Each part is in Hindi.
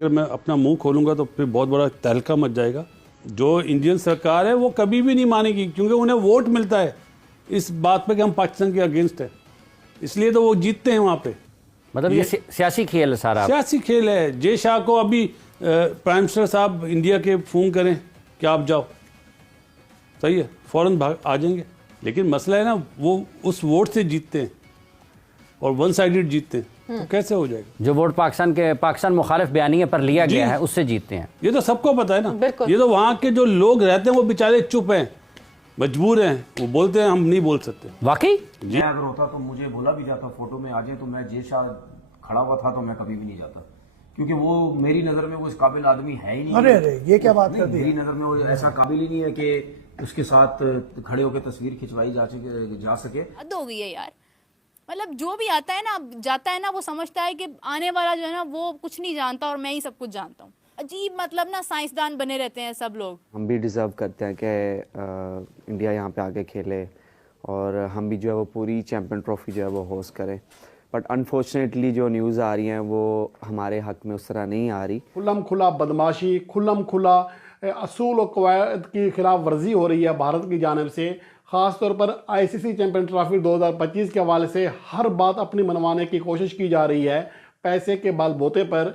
अगर मैं अपना मुंह खोलूंगा तो फिर बहुत बड़ा तहलका मच जाएगा। जो इंडियन सरकार है वो कभी भी नहीं मानेगी, क्योंकि उन्हें वोट मिलता है इस बात पे कि हम पाकिस्तान के अगेंस्ट है, इसलिए तो वो जीतते हैं वहाँ पे। मतलब ये सियासी खेल है सारा, सियासी खेल है। जय शाह को अभी प्राइम मिनिस्टर साहब इंडिया के फोन करें कि आप जाओ, सही है, फौरन भाग आ जाएंगे। लेकिन मसला है ना, वो उस वोट से जीतते हैं और वन साइडेड जीतते हैं, तो कैसे हो जाएगा? जो वोट पाकिस्तान मुखालिफ बयानिया पर लिया गया है उससे जीतते हैं। ये तो सबको पता है ना। ये तो वहाँ के जो लोग रहते हैं वो बेचारे चुप हैं, मजबूर हैं, वो बोलते हैं हम नहीं बोल सकते। वाकई मैं अगर होता तो मुझे बोला भी जाता फोटो में आ जाए, तो मैं जय शाह खड़ा हुआ था तो मैं कभी भी नहीं जाता, क्योंकि वो मेरी नजर में वो इस काबिल आदमी है ही नहीं। अरे ये क्या बात कर दी? मेरी नजर में वो ऐसा काबिल ही नहीं है कि उसके साथ खड़े होकर तस्वीर खिंचवाई जा सके। हद हो गई है यार। मतलब जो भी आता है ना, जाता है ना, वो समझता है कि आने वाला जो है ना वो कुछ नहीं जानता और मैं ही सब कुछ जानता हूँ। अजीब, मतलब ना साइंसदान बने रहते हैं सब लोग। हम भी डिज़र्व करते हैं कि इंडिया यहाँ पे आके खेले और हम भी जो है वो पूरी चैम्पियन ट्रॉफी जो है वो होस्ट करें। बट अनफॉर्चुनेटली जो न्यूज़ आ रही हैं वो हमारे हक में उस तरह नहीं आ रही। खुल्लम खुला बदमाशी, खुल्लम खुला असूल और कवायद की खिलाफ वर्जी हो रही है भारत की जानिब से। ख़ास तौर पर आईसीसी चैम्पियन ट्रॉफी 2025 के हवाले से हर बात अपनी मनवाने की कोशिश की जा रही है पैसे के बलबूते पर।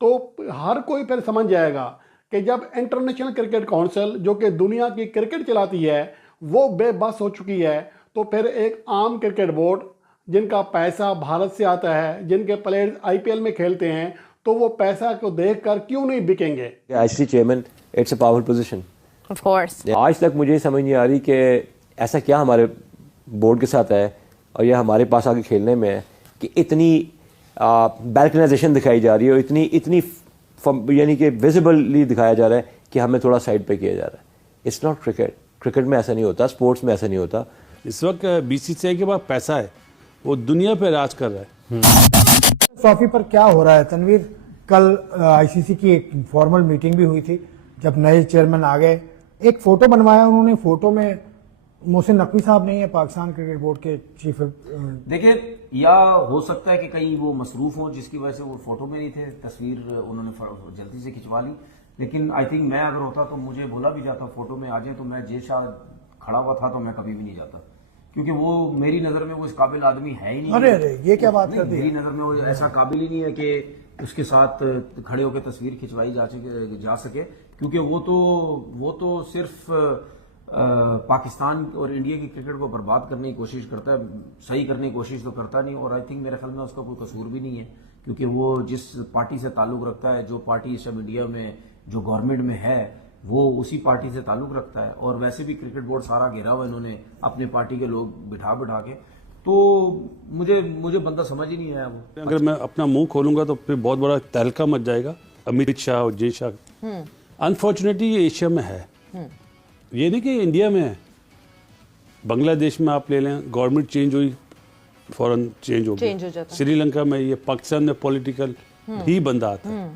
तो हर कोई फिर समझ जाएगा कि जब इंटरनेशनल क्रिकेट काउंसिल, जो कि दुनिया की क्रिकेट चलाती है, वो बेबस हो चुकी है, तो फिर एक आम क्रिकेट बोर्ड जिनका पैसा भारत से आता है, जिनके प्लेयर्स आईपीएल में खेलते हैं, तो वो पैसा को देखकर क्यों नहीं बिकेंगे? ICC chairman, it's a powerful position. Of course. आज तक मुझे समझ नहीं आ रही कि ऐसा क्या हमारे बोर्ड के साथ है और ये हमारे पास आके खेलने में है कि इतनी बैल्कनाइजेशन दिखाई जा रही है और इतनी यानी कि विजिबली दिखाया जा रहा है कि हमें थोड़ा साइड पे किया जा रहा है। It's not cricket. क्रिकेट में ऐसा नहीं होता, स्पोर्ट्स में ऐसा नहीं होता। इस वक्त बीसीसीआई के पास पैसा है, वो दुनिया पे राज कर रहा है। ट्रॉफी पर क्या हो रहा है तनवीर? कल आईसीसी की एक फॉर्मल मीटिंग भी हुई थी, जब नए चेयरमैन आ गए, एक फोटो बनवाया उन्होंने। फोटो में मोहसिन नकवी साहब नहीं है, पाकिस्तान क्रिकेट बोर्ड के चीफ। देखिए, या हो सकता है कि कहीं वो मसरूफ हो जिसकी वजह से वो फोटो में नहीं थे, तस्वीर उन्होंने जल्दी से खिंचवा ली। लेकिन आई थिंक मैं अगर होता तो मुझे बोला भी जाता फोटो में आ जाए, तो मैं जय शाह खड़ा हुआ था तो मैं कभी भी नहीं जाता, क्योंकि वो मेरी नजर में वो इस काबिल आदमी है ही नहीं। अरे ये क्या बात कर दी? मेरी नजर में वो ऐसा काबिल ही नहीं है कि उसके साथ खड़े होकर तस्वीर खिंचवाई जा सके, क्योंकि वो तो सिर्फ पाकिस्तान और इंडिया की क्रिकेट को बर्बाद करने की कोशिश करता है, सही करने की कोशिश तो करता नहीं। और आई थिंक मेरे ख्याल में उसका कोई कसूर भी नहीं है, क्योंकि वो जिस पार्टी से ताल्लुक रखता है, जो पार्टी इस समय इंडिया में जो गवर्नमेंट में है, वो उसी पार्टी से ताल्लुक रखता है। और वैसे भी क्रिकेट बोर्ड सारा घेरा हुआ इन्होंने अपने पार्टी के लोग बिठा के। तो मुझे बंदा समझ ही नहीं आया वो। अगर मैं अपना मुंह खोलूंगा तो फिर बहुत बड़ा तहलका मच जाएगा। अमित शाह और जय शाह, अनफॉर्चुनेटली ये एशिया में है, ये नहीं कि इंडिया में है। बांग्लादेश में आप ले लें, गवर्नमेंट चेंज हुई, फौरन चेंज हो गया। श्रीलंका में ये, पाकिस्तान में पॉलिटिकल ही बंदा आता है।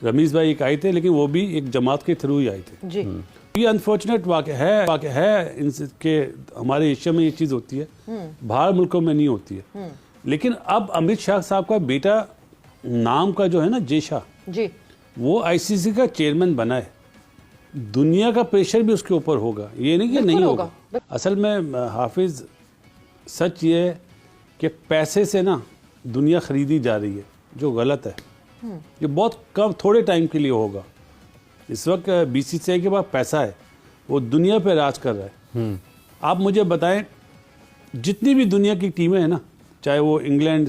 रमीज भाई एक आए थे, लेकिन वो भी एक जमात के थ्रू ही आए थे जी। ये अनफॉर्चुनेट वाक़या है इनके, हमारे एशिया में ये चीज़ होती है, बाहर मुल्कों में नहीं होती है। लेकिन अब अमित शाह साहब का बेटा नाम का जो है ना, जय शाह जी, वो आईसीसी का चेयरमैन बना है। दुनिया का प्रेशर भी उसके ऊपर होगा, ये नहीं कि नहीं होगा। असल में हाफिज, सच ये है कि पैसे से ना दुनिया खरीदी जा रही है, जो गलत है। ये बहुत कम, थोड़े टाइम के लिए होगा। इस वक्त बीसीसीआई के पास पैसा है, वो दुनिया पे राज कर रहा है। आप मुझे बताएं, जितनी भी दुनिया की टीमें हैं ना, चाहे वो England,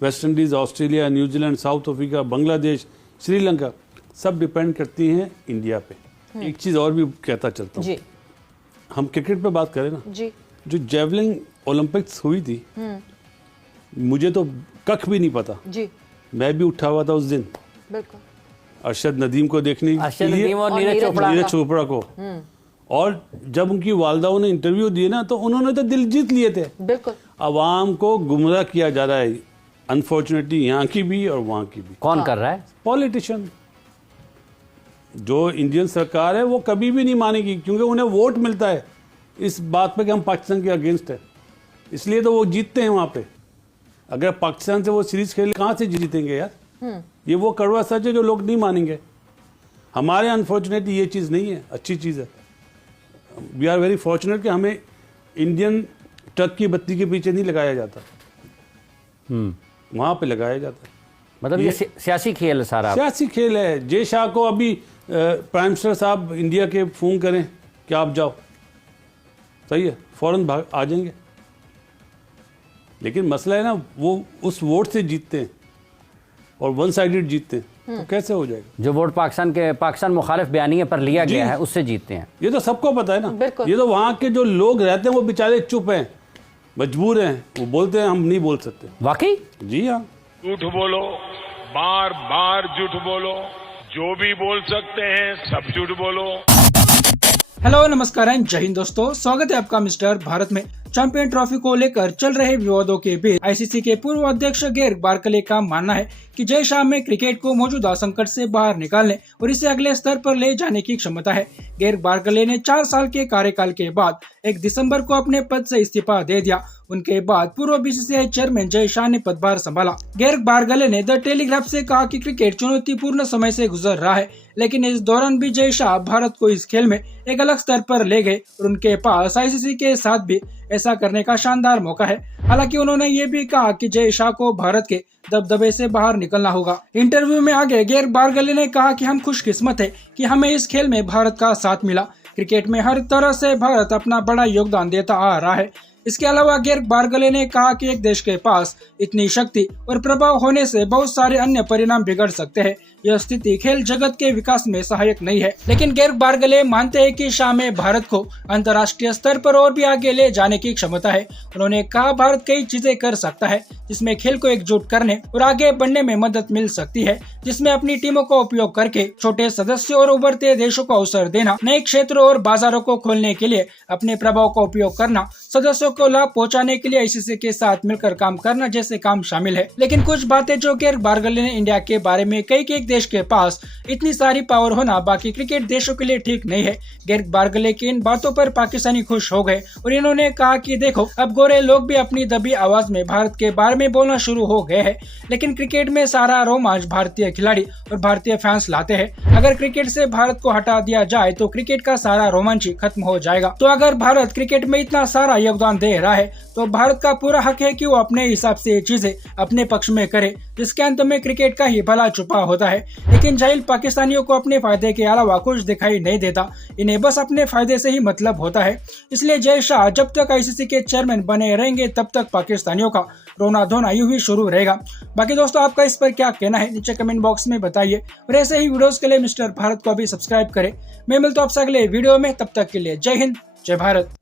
West Indies, Australia, New Zealand, south Africa, Bangladesh, Sri Lanka, सब डिपेंड करती हैं इंडिया पे। एक चीज़ और भी कहता चलता हूँ, हम क्रिकेट पे बात करें ना जी, जो जेवलिन ओलंपिक्स हुई थी, मुझे तो कख भी नहीं पता जी। मैं भी उठा हुआ था उस दिन, बिल्कुल, अरशद नदीम को देखने के लिए और नीरज चोपड़ा को। और जब उनकी वालदाओं ने इंटरव्यू दिए ना, तो उन्होंने तो दिल जीत लिए थे। बिल्कुल, अवाम को गुमराह किया जा रहा है, अनफॉर्चुनेटली यहाँ की भी और वहाँ की भी। कौन कर रहा है? पॉलिटिशियन। जो इंडियन सरकार है वो कभी भी नहीं मानेगी, क्योंकि उन्हें वोट मिलता है इस बात पे कि हम पाकिस्तान के अगेंस्ट है, इसलिए तो वो जीतते हैं वहाँ पे। अगर पाकिस्तान से वो सीरीज खेले, कहाँ से जीतेंगे यार? ये वो कड़वा सच है जो लोग नहीं मानेंगे। हमारे अनफॉर्चुनेटली ये चीज़ नहीं है, अच्छी चीज़ है। वी आर वेरी फॉर्चुनेट कि हमें इंडियन ट्रक की बत्ती के पीछे नहीं लगाया जाता, वहाँ पे लगाया जाता है। मतलब ये सियासी खेल है सारा। सियासी खेल है। जय शाह को अभी प्राइम मिनिस्टर साहब इंडिया के फ़ोन करें कि आप जाओ, सही है, फ़ौरन भाग आ जाएंगे। लेकिन मसला है ना, वो उस वोट से जीतते हैं और वन साइडेड जीतते हैं, तो कैसे हो जाएगा? जो वोट पाकिस्तान मुखालिफ बयानिए पर लिया गया है उससे जीतते हैं। ये तो सबको पता है ना। ये तो वहाँ के जो लोग रहते हैं वो बेचारे चुप हैं, मजबूर हैं, वो बोलते हैं हम नहीं बोल सकते। वाकई? जी हाँ। झूठ बोलो, बार बार झूठ बोलो, जो भी बोल सकते हैं सब झूठ बोलो। हेलो नमस्कार एंड जय हिंद दोस्तों, स्वागत है आपका मिस्टर भारत में। चैंपियन ट्रॉफी को लेकर चल रहे विवादों के बीच आईसीसी के पूर्व अध्यक्ष गेर्ग बार्कले का मानना है कि जय शाह में क्रिकेट को मौजूदा संकट से बाहर निकालने और इसे अगले स्तर पर ले जाने की क्षमता है। गेर्ग बार्कले ने 4 साल के कार्यकाल के बाद 1 दिसंबर को अपने पद से इस्तीफा दे दिया। उनके बाद पूर्व बीसीसीआई चेयरमैन जय शाह ने पदभार संभाला। गेर्ग बार्कले ने द टेलीग्राफ से कहा कि क्रिकेट चुनौतीपूर्ण समय से गुजर रहा है, लेकिन इस दौरान भी जय शाह भारत को इस खेल में एक अलग स्तर पर ले गए और उनके पास आईसीसी के साथ भी ऐसा करने का शानदार मौका है। हालांकि उन्होंने ये भी कहा कि जय शाह को भारत के दबदबे से बाहर निकलना होगा। इंटरव्यू में आगे गेर्ग बार्कले ने कहा कि हम खुशकिस्मत है कि हमें इस खेल में भारत का साथ मिला। क्रिकेट में हर तरह से भारत अपना बड़ा योगदान देता आ रहा है। इसके अलावा गेर्ग बार्कले ने कहा कि एक देश के पास इतनी शक्ति और प्रभाव होने से बहुत सारे अन्य परिणाम बिगड़ सकते हैं। यह स्थिति खेल जगत के विकास में सहायक नहीं है। लेकिन गेर्ग बार्कले मानते हैं कि शाह में भारत को अंतर्राष्ट्रीय स्तर पर और भी आगे ले जाने की क्षमता है। उन्होंने कहा भारत कई चीजें कर सकता है जिसमें खेल को एकजुट करने और आगे बढ़ने में मदद मिल सकती है, जिसमें अपनी टीमों का उपयोग करके छोटे सदस्यों और उभरते देशों को अवसर देना, नए क्षेत्रों और बाजारों को खोलने के लिए अपने प्रभाव का उपयोग करना, सदस्यों को लाभ पहुंचाने के लिए आईसीसी के साथ मिलकर काम करना जैसे काम शामिल है। लेकिन कुछ बातें जो गेर्ग बार्कले ने इंडिया के बारे में कई कि एक देश के पास इतनी सारी पावर होना बाकी क्रिकेट देशों के लिए ठीक नहीं है। गेर्ग बार्कले की इन बातों पर पाकिस्तानी खुश हो गए और इन्होंने कहा कि देखो, अब गोरे लोग भी अपनी दबी आवाज में भारत के बारे में बोलना शुरू हो गए हैं। लेकिन क्रिकेट में सारा रोमांच भारतीय खिलाड़ी और भारतीय फैंस लाते हैं। अगर क्रिकेट से भारत को हटा दिया जाए तो क्रिकेट का सारा रोमांच ही खत्म हो जाएगा। तो अगर भारत क्रिकेट में इतना सारा योगदान दे रहा है तो भारत का पूरा हक है कि वो अपने हिसाब से ये चीजें अपने पक्ष में करे, जिसके अंत में क्रिकेट का ही भला छुपा होता है। लेकिन जाहिल पाकिस्तानियों को अपने फायदे के अलावा कुछ दिखाई नहीं देता, इन्हें बस अपने फायदे से ही मतलब होता है। इसलिए जय शाह जब तक आईसीसी के चेयरमैन बने रहेंगे तब तक पाकिस्तानियों का रोना धोना यूं ही शुरू रहेगा। बाकी दोस्तों, आपका इस पर क्या कहना है नीचे कमेंट बॉक्स में बताइए और ऐसे ही वीडियोस के लिए मिस्टर भारत को भी सब्सक्राइब करें। मैं मिलता हूं आपसे अगले वीडियो में, तब तक के लिए जय हिंद, जय भारत।